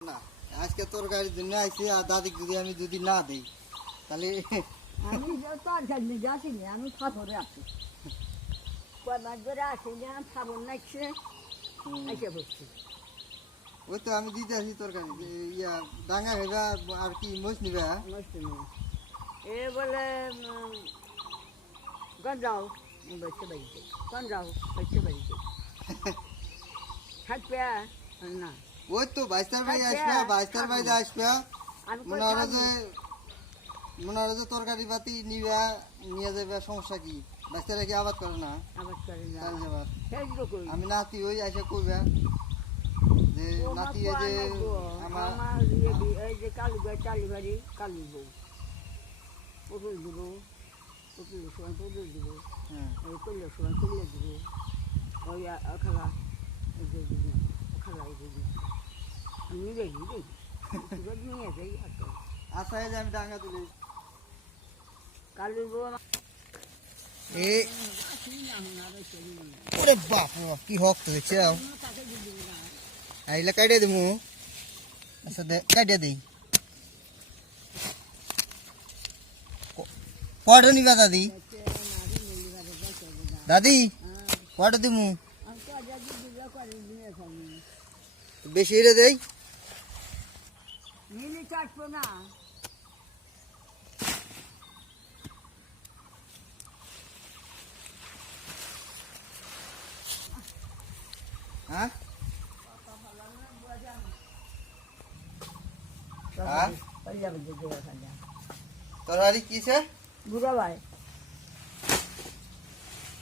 না। আজকে তোর গাড়ির জন্য আইছি আর দাদিক যদি আমি যদি না দেই তাহলে আমি তো আর জানি যাচ্ছিনি আমি ফাপড়ে আছি। কয়বার ধরে আসিনি আমি ফাপড় নাচছে হুম, এসে বসছি। ওই তো আমি দিতে আসি তোর গাড়ি যে ইয়া ডাঙ্গা হেবা আর কি মোষ নিবে? হ্যাঁ? মস্ত নেই এ বলে গঞ্জাও বসে বাড়িতে। গঞ্জাও বসে বাড়িতে। থাকবে না। ওই তো বাইশটার বাড়ি আচ্ছা, আসবে বাইশটার বাড়িতে আসবে। মনে হয় যে মনে হয় যে তরকারি পাতি নিবে নিয়ে যাবে সমস্যা কি? বাইশটারে কি আবাদ করে না? কাল আমি নাতি ওই আসে কইবে যে নাতি এই যে আমার এই যে কালু গাছ চালি বাড়ি কালু বউ। পুতুল দিব। সময় হ্যাঁ। ওই করলে সময় করলে দিব। ওই খালা দিব খালা এই যে দিব আমি নিবেই নিবেই এবার নিয়ে যাই আর তো। আচ্ছা এই যে আমি ডাঙ্গা তুলি কালু বউ আমার এ ওরে বাপ রে বাপ কি হক তো দেখছে আইলা কাটিয়ে দিমু আচ্ছা দে কাটিয়ে দিই ক- কয়টা নিবা দাদি দাদি কয়টা দিমু বেশি রে দেই। মিলি চাটবো না। হ্যাঁ? হ্যাঁ? কিসে বুড়া ভাই।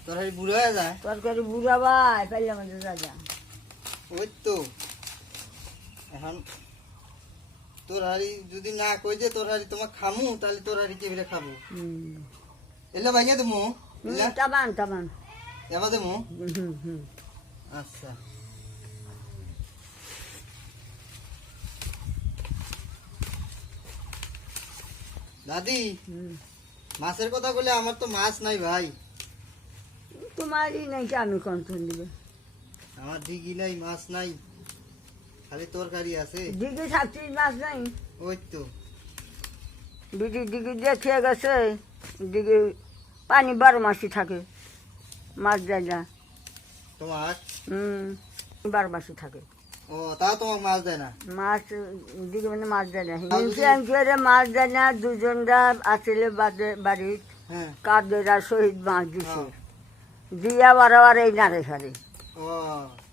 তরহারি বুড়ো হয়ে যায়? তরকারি বুড়া ভাই রাজা ওই তো। এখন তরহারি যদি না কই যে তরহারি তোমার খামু তাহলে তরহারি কি করে খাব এলে ভাইয়া দেবো তামান তামান এবার দেবো? আচ্ছা। দাদি মাছের কথা বলে আমার তো মাছ নাই ভাই। তোমারই নাই কি আমি কন্ট্রোল দিবে। আমার দিঘি নাই মাছ নাই। খালি তরকারি আছে? থাকছি মাছ নাই। ওই তো। দিঘি দেখিয়ে গেছে। দিঘি পানি বারো থাকে। মাছ যায় না। তোমার? হুম বারো থাকে। ও তা তোমার মাছ দেয় না? মাছ মানে মাছ দেয় না। হিংসে মাছ দেয় না দুজনরা আসলে বাড়ির হ্যাঁ। শহীদ মাছ দিছে। হ্যাঁ। দিয়া বারবার এই নারে ও।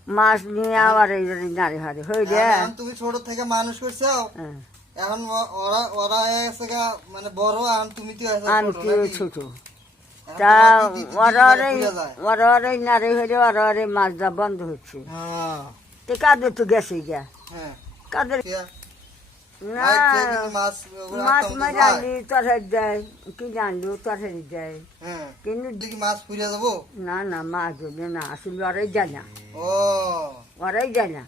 মাছ নিয়ে আবার এই নারী হারি হয়ে যায় এখন তুমি ছোট থেকে মানুষ করছ হ্যাঁ। এখন ওরা ওরা হয়ে গা, মানে বড় এখন তুমি তো আমি ছোট তা ওরা। ওরা নারে হয়ে ওরা মাছ যা বন্ধ হচ্ছে। হ্যাঁ। তো কাদের তো গেছে গিয়া? হ্যাঁ। কাদের ঠিক- না আর খেয়ে কিন্তু মাছ আটকানো মাছ যায়। দেয় কি জানলি তরকারি দেয় কিন্তু মাছ পুড়িয়ে যাব না না মাছ ধরবে না আসলে ওরাই যায় না ও ওরাই না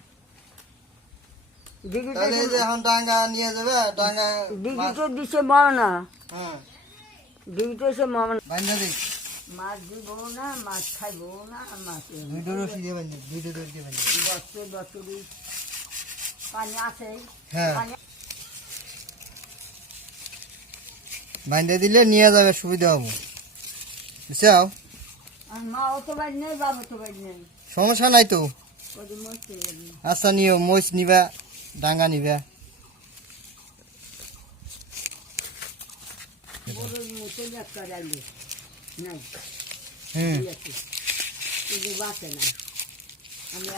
মাছ তো দিছে হ্যাঁ দিদি সে মামনা মাছ দিব না মাছ খাইব না মাছ দুইটা রশি দিয়ে বান্ধি দিয়ে দশে পানি আছে হ্যাঁ বান্ধে দিলে নিয়ে যাবে সুবিধা হব। বুঝছ? আর মাও তো বাড়ি নেই বাবা তো বাড়ি নেই। সমস্যা নাই তো? আচ্ছা নিও মহিষ নিবা ডাঙ্গা নিবা।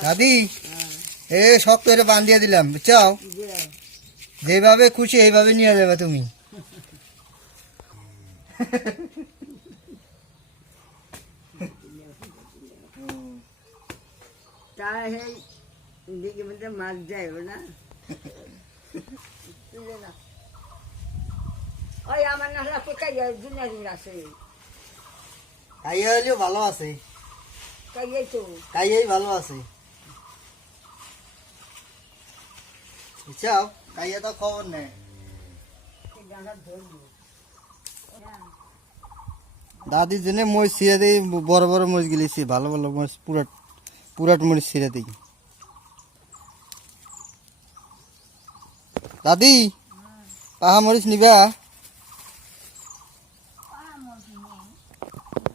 দাদি এ শক্ত করে বান্ধিয়ে দিলাম বুঝছ? যে যেভাবে খুশি এইভাবে নিয়ে যাবে তুমি। তা সেই দিকে মধ্যে মাছ যায় না। ওই আমার নাহলে কোথায় যায়? দুনিয়া দিন আছে। কাইয়া হলেও ভালো আছে। তাই এই তো। কাইয়াই ভালো আছে। বুঝছ? কাইয়া তো খবর নেই। ধরবো দাদির জন্য মরিচ ছিঁড়ে দিই, বড় বড় মরিচ গেলেছি, ভালো ভালো মরিচ, পুরাট পুরাট মরিচ ছিঁড়ে দিই। দাদি, পাহা মরিচ নিবা?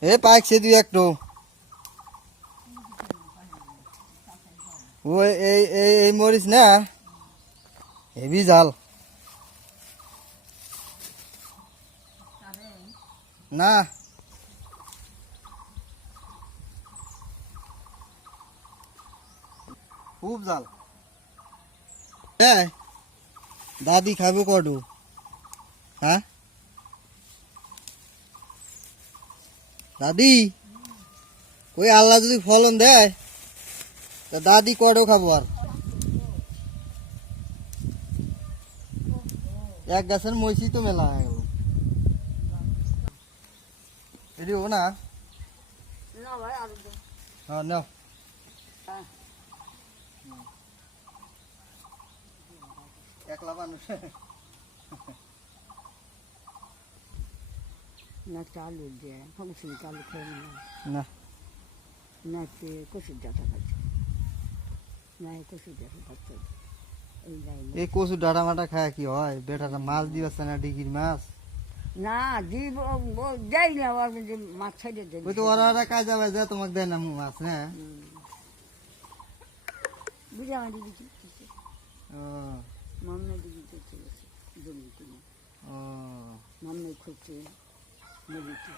এ পাইছে দুই একটু। ও, এই এই মরিচ না? হেভি জাল না খুব জাল হ্যাঁ দাদি খাবে কটু হ্যাঁ দাদি ওই আল্লাহ যদি ফলন দেয় তা দাদি কটও খাব আর এক গাছের মইছি তো মেলা হয়ে গেল এটি ও না না ভাই আর হ্যাঁ নাও হ্যাঁ। একলা মানুষ না চালু দিয়ে ফাংশন চালু খেয়ে না না না সে কচুর ডাটা খাচ্ছে না এই কচুর ডাটা খাচ্ছে এই লাইনে এই কচু ডাটা মাটা খায় কি হয় বেটাটা মাছ দিবাচ্ছে না ডিগির মাছ না দিব দেয় না ওর যে মাছ ছেড়ে দেয় ওই তো ওরা ওরা কাজ যাবে যা তোমাকে দেয় না মাছ হ্যাঁ বুঝে আমার দিদি কি করছে ও। মামনা দিদি করছে জমি কিনে ও। মামনা খুঁজছে নদীতে।